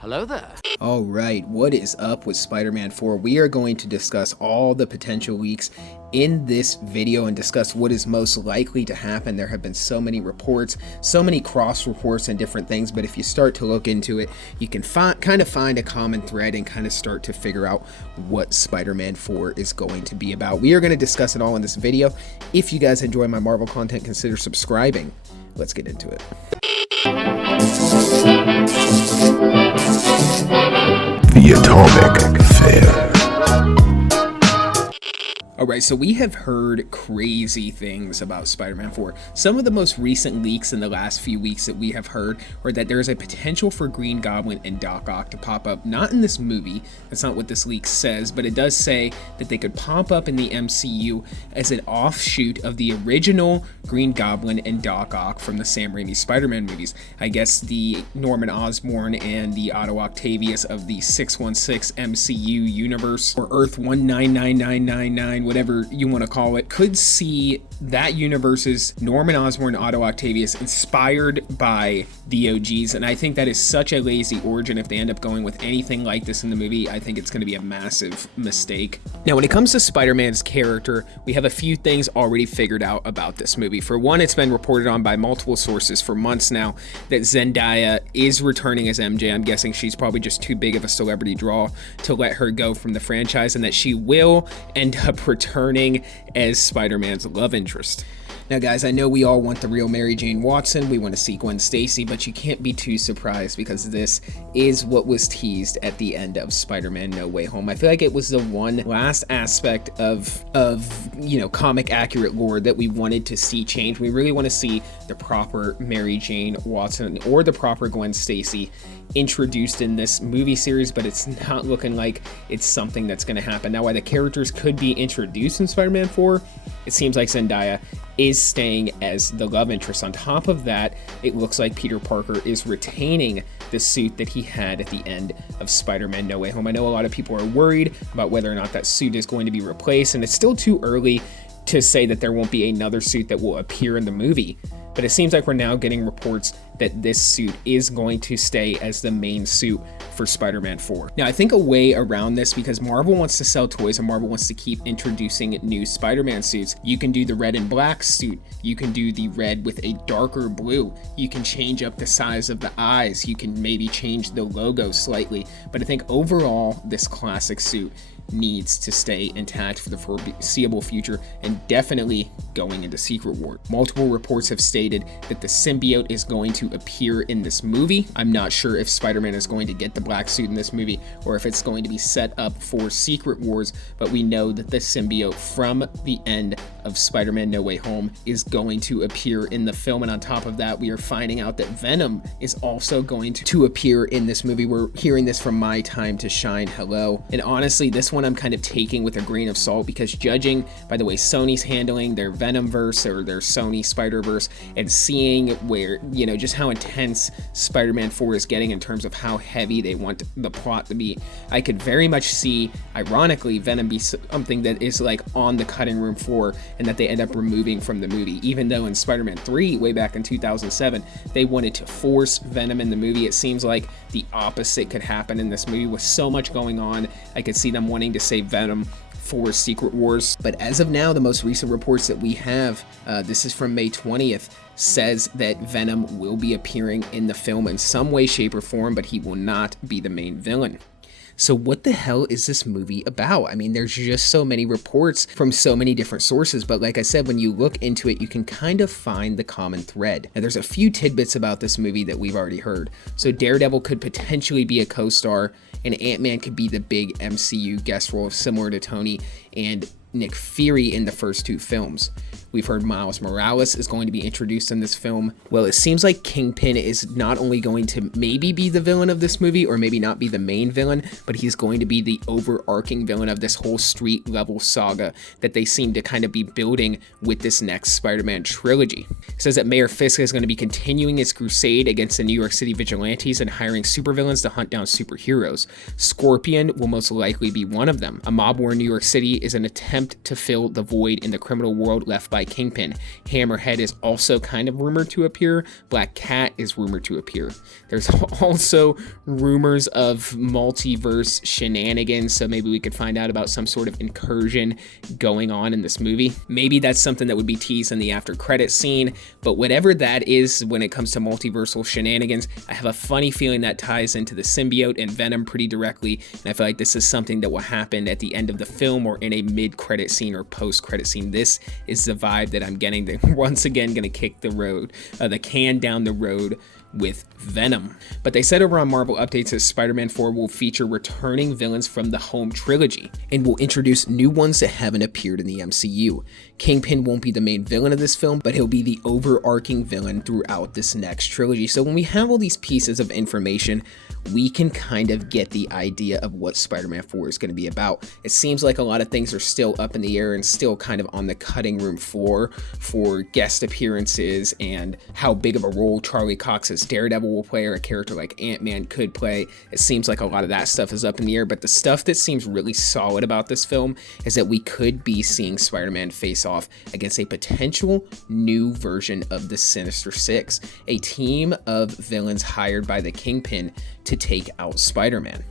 Hello there. All right, what is up with Spider-Man 4? We are going to discuss all the potential leaks in this video and discuss what is most likely to happen. There have been so many reports, so many cross reports and different things, but if you start to look into it, you can kind of find a common thread and kind of start to figure out what Spider-Man 4 is going to be about. We are going to discuss it all in this video. If you guys enjoy my Marvel content, consider subscribing. Let's get into it. The Atomic Affair. Alright, so we have heard crazy things about Spider-Man 4. Some of the most recent leaks in the last few weeks that we have heard are that there is a potential for Green Goblin and Doc Ock to pop up, not in this movie, that's not what this leak says, but it does say that they could pop up in the MCU as an offshoot of the original Green Goblin and Doc Ock from the Sam Raimi Spider-Man movies. I guess the Norman Osborn and the Otto Octavius of the 616 MCU universe, or Earth 199999, whatever you want to call it, could see that universe's Norman Osborn and Otto Octavius inspired by the OGs, and I think that is such a lazy origin. If they end up going with anything like this in the movie, I think it's going to be a massive mistake. Now, when it comes to Spider-Man's character, we have a few things already figured out about this movie. For one, it's been reported on by multiple sources for months now that Zendaya is returning as MJ. I'm guessing she's probably just too big of a celebrity draw to let her go from the franchise, and that she will end up returning as Spider-Man's love interest. Now guys, I know we all want the real Mary Jane Watson, we want to see Gwen Stacy, but you can't be too surprised because this is what was teased at the end of Spider-Man No Way Home. I feel like it was the one last aspect of comic accurate lore that we wanted to see change. We really want to see the proper Mary Jane Watson or the proper Gwen Stacy introduced in this movie series, but it's not looking like it's something that's going to happen. Now, while the characters could be introduced in Spider-Man 4, it seems like Zendaya is staying as the love interest. On top of that, it looks like Peter Parker is retaining the suit that he had at the end of Spider-Man No Way Home. I know a lot of people are worried about whether or not that suit is going to be replaced, and it's still too early to say that there won't be another suit that will appear in the movie. But it seems like we're now getting reports that this suit is going to stay as the main suit for Spider-Man 4. Now, I think a way around this, because Marvel wants to sell toys and Marvel wants to keep introducing new Spider-Man suits, you can do the red and black suit, you can do the red with a darker blue, you can change up the size of the eyes, you can maybe change the logo slightly, but I think overall this classic suit needs to stay intact for the foreseeable future and definitely going into Secret War. Multiple reports have stated that the symbiote is going to appear in this movie. I'm not sure if Spider-Man is going to get the black suit in this movie or if it's going to be set up for Secret Wars, but we know that the symbiote from the end of Spider-Man No Way Home is going to appear in the film, and on top of that, we are finding out that Venom is also going to appear in this movie. We're hearing this from My Time to Shine. Hello. And honestly, this one I'm kind of taking with a grain of salt, because judging by the way Sony's handling their Venomverse or their Sony Spider-Verse and seeing where, just how intense Spider-Man 4 is getting in terms of how heavy they want the plot to be, I could very much see, ironically, Venom be something that is like on the cutting room floor and that they end up removing from the movie. Even though in Spider-Man 3, way back in 2007, they wanted to force Venom in the movie, it seems like the opposite could happen in this movie. With so much going on, I could see them wanting to save Venom for Secret Wars. But as of now, the most recent reports that we have, this is from May 20th, says that Venom will be appearing in the film in some way, shape, or form, but he will not be the main villain. So what the hell is this movie about? I mean, there's just so many reports from so many different sources, but like I said, when you look into it, you can kind of find the common thread. And there's a few tidbits about this movie that we've already heard. So Daredevil could potentially be a co-star, and Ant-Man could be the big MCU guest role, similar to Tony and Nick Fury in the first two films. We've heard Miles Morales is going to be introduced in this film. Well, it seems like Kingpin is not only going to maybe be the villain of this movie, or maybe not be the main villain, but he's going to be the overarching villain of this whole street level saga that they seem to kind of be building with this next Spider-Man trilogy. It says that Mayor Fisk is going to be continuing his crusade against the New York City vigilantes and hiring supervillains to hunt down superheroes. Scorpion will most likely be one of them. A mob war in New York City is an attempt attempt to fill the void in the criminal world left by Kingpin. Hammerhead is also kind of rumored to appear. Black Cat is rumored to appear. There's also rumors of multiverse shenanigans, so maybe we could find out about some sort of incursion going on in this movie. Maybe that's something that would be teased in the after credit scene, but whatever that is when it comes to multiversal shenanigans, I have a funny feeling that ties into the Symbiote and Venom pretty directly, and I feel like this is something that will happen at the end of the film or in a mid-credit scene or post-credit scene. This is the vibe that I'm getting. They're once again going to kick the can down the road with Venom. But they said over on Marvel Updates that Spider-Man 4 will feature returning villains from the home trilogy and will introduce new ones that haven't appeared in the MCU. Kingpin won't be the main villain of this film, but he'll be the overarching villain throughout this next trilogy. So when we have all these pieces of information, we can kind of get the idea of what Spider-Man 4 is going to be about. It seems like a lot of things are still up in the air and still kind of on the cutting room floor for guest appearances and how big of a role Charlie Cox's Daredevil will play or a character like Ant-Man could play. It seems like a lot of that stuff is up in the air, but the stuff that seems really solid about this film is that we could be seeing Spider-Man face off against a potential new version of the Sinister Six, a team of villains hired by the Kingpin to take out Spider-Man.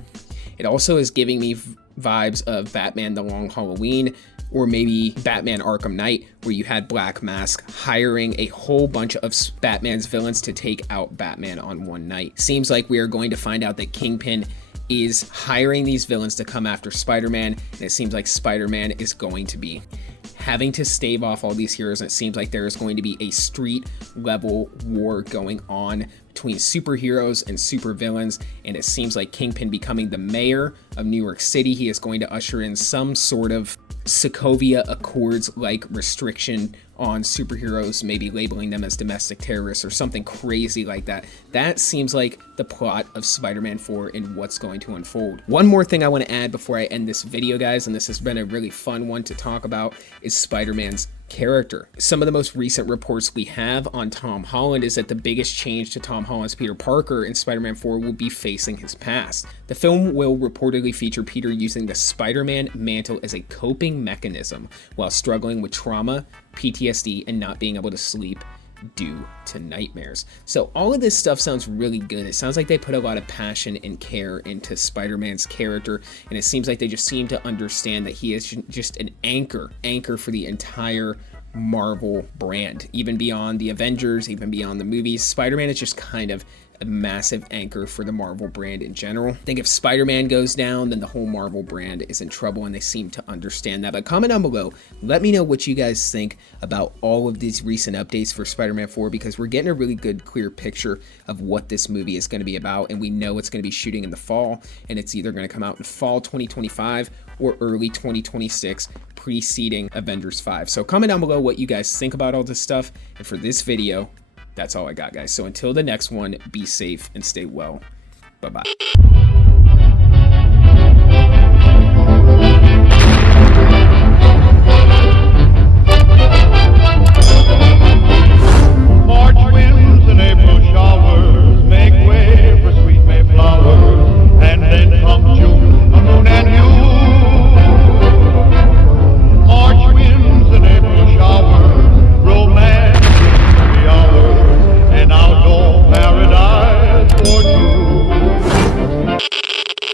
It also is giving me vibes of Batman The Long Halloween, or maybe Batman Arkham Knight, where you had Black Mask hiring a whole bunch of Batman's villains to take out Batman on one night. Seems like we are going to find out that Kingpin is hiring these villains to come after Spider-Man, and it seems like Spider-Man is going to be having to stave off all these heroes, and it seems like there is going to be a street level war going on between superheroes and supervillains, and it seems like Kingpin becoming the mayor of New York City, he is going to usher in some sort of Sokovia Accords-like restriction on superheroes, maybe labeling them as domestic terrorists or something crazy like that. That seems like the plot of Spider-Man 4 and what's going to unfold. One more thing I want to add before I end this video, guys, and this has been a really fun one to talk about, is Spider-Man's character. Some of the most recent reports we have on Tom Holland is that the biggest change to Tom Holland's Peter Parker in Spider-Man 4 will be facing his past. The film will reportedly feature Peter using the Spider-Man mantle as a coping mechanism while struggling with trauma, PTSD, and not being able to sleep due to nightmares. So all of this stuff sounds really good. It sounds like they put a lot of passion and care into Spider-Man's character, and it seems like they just seem to understand that he is just an anchor for the entire Marvel brand. Even beyond the Avengers, even beyond the movies, Spider-Man is just kind of a massive anchor for the Marvel brand in general. I think if Spider-Man goes down, then the whole Marvel brand is in trouble, and they seem to understand that. But comment down below, let me know what you guys think about all of these recent updates for Spider-Man 4, because we're getting a really good, clear picture of what this movie is going to be about, and we know it's going to be shooting in the fall, and it's either going to come out in fall 2025 or early 2026, preceding Avengers 5. So comment down below what you guys think about all this stuff, and for this video, that's all I got, guys. So until the next one, be safe and stay well. Bye-bye.